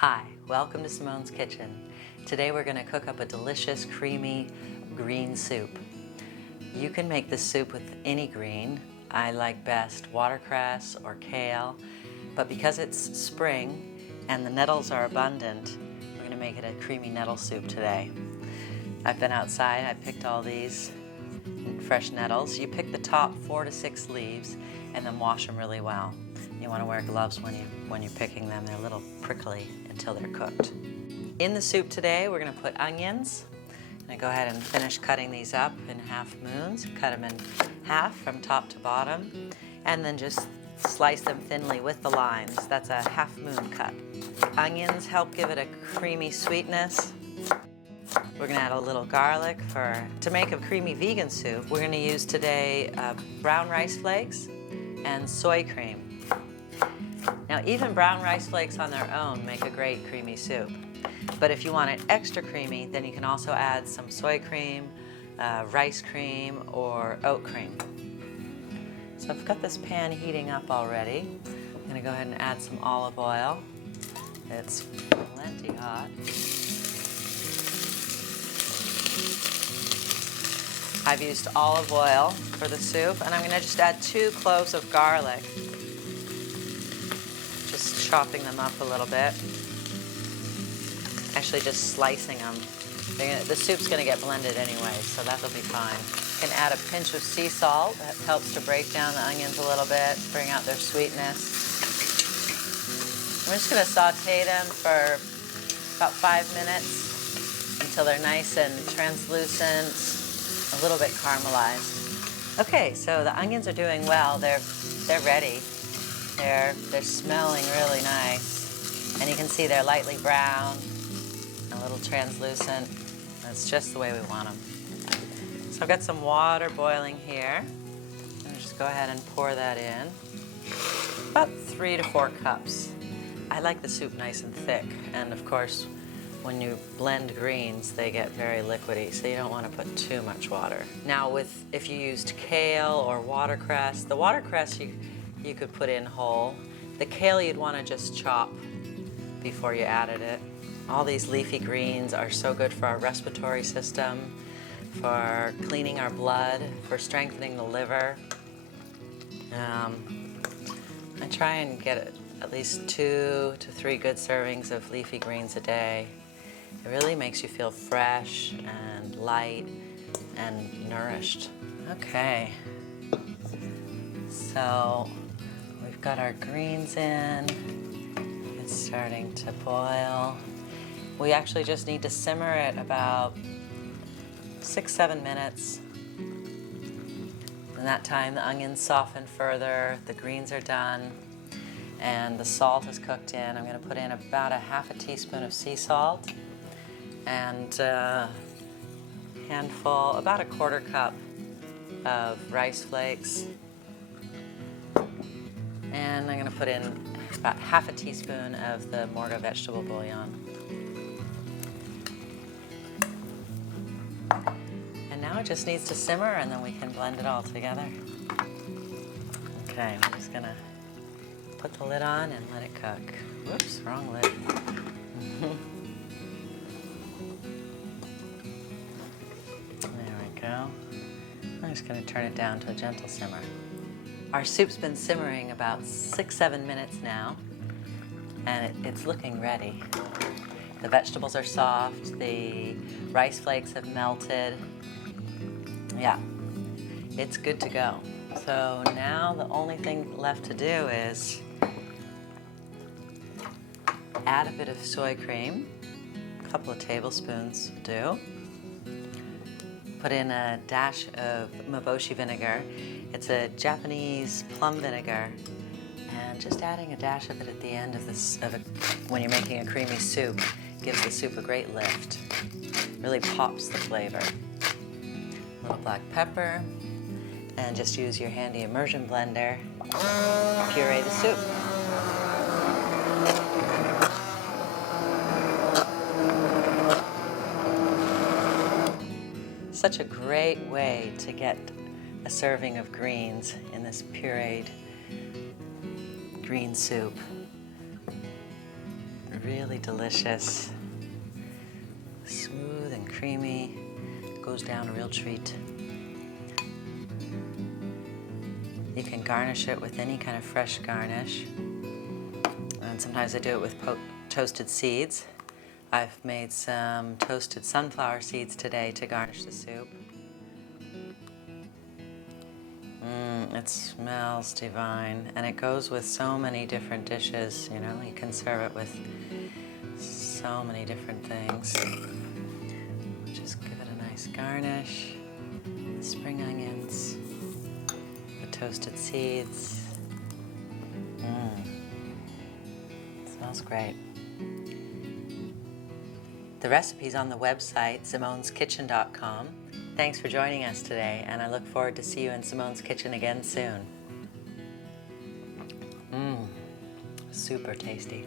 Hi, welcome to Simone's Kitchen. Today we're going to cook up a delicious creamy green soup. You can make this soup with any green. I like best watercress or kale, but because it's spring and the nettles are abundant, we're going to make it a creamy nettle soup today. I've been outside, I picked all these fresh nettles. You pick the top 4 to 6 leaves and then wash them really well. You want to wear gloves when you're picking them. They're a little prickly until they're cooked. In the soup today, we're going to put onions. I'm going to go ahead and finish cutting these up in half moons. Cut them in half from top to bottom, and then just slice them thinly with the limes. That's a half moon cut. Onions help give it a creamy sweetness. We're going to add a little garlic to make a creamy vegan soup. We're going to use today brown rice flakes and soy cream. Now, even brown rice flakes on their own make a great creamy soup. But if you want it extra creamy, then you can also add some soy cream, rice cream, or oat cream. So I've got this pan heating up already. I'm going to go ahead and add some olive oil. It's plenty hot. I've used olive oil for the soup, and I'm going to just add 2 cloves of garlic. Just chopping them up a little bit. Actually, just slicing them. The soup's going to get blended anyway, so that'll be fine. You can add a pinch of sea salt. That helps to break down the onions a little bit, bring out their sweetness. I'm just going to saute them for about 5 minutes until they're nice and translucent, a little bit caramelized. Okay, so the onions are doing well. They're ready. They're smelling really nice. And you can see they're lightly brown, a little translucent. That's just the way we want them. So I've got some water boiling here. I'm just go ahead and pour that in. About 3 to 4 cups. I like the soup nice and thick. And of course, when you blend greens, they get very liquidy, so you don't want to put too much water. Now, if you used kale or watercress, the watercress you could put in whole. The kale you'd want to just chop before you added it. All these leafy greens are so good for our respiratory system, for cleaning our blood, for strengthening the liver. I try and get at least 2 to 3 good servings of leafy greens a day. It really makes you feel fresh and light and nourished. Okay, so we've got our greens in. It's starting to boil. We actually just need to simmer it about 6-7 minutes. In that time, the onions soften further, the greens are done, and the salt is cooked in. I'm going to put in about ½ teaspoon of sea salt and a handful, about 1/4 cup of rice flakes. And I'm going to put in about ½ teaspoon of the Morga vegetable bouillon. And now it just needs to simmer, and then we can blend it all together. Okay, I'm just going to put the lid on and let it cook. Whoops, wrong lid. There we go. I'm just going to turn it down to a gentle simmer. Our soup's been simmering about 6-7 minutes now, and it's looking ready. The vegetables are soft, the rice flakes have melted. Yeah, it's good to go. So now the only thing left to do is add a bit of soy cream, a couple of tablespoons will do. Put in a dash of maboshi vinegar. It's a Japanese plum vinegar, and just adding a dash of it at the end of when you're making a creamy soup gives the soup a great lift. Really pops the flavor. A little black pepper, and just use your handy immersion blender. Puree the soup. Such a great way to get a serving of greens in this pureed green soup. really delicious. Smooth and creamy. Goes down a real treat. You can garnish it with any kind of fresh garnish. And sometimes I do it with toasted seeds. I've made some toasted sunflower seeds today to garnish the soup. It smells divine, and it goes with so many different dishes, you know. You can serve it with so many different things. Just give it a nice garnish. The spring onions, the toasted seeds. Smells great. The recipe's on the website, Simone'sKitchen.com. Thanks for joining us today, and I look forward to see you in Simone's Kitchen again soon. Super tasty.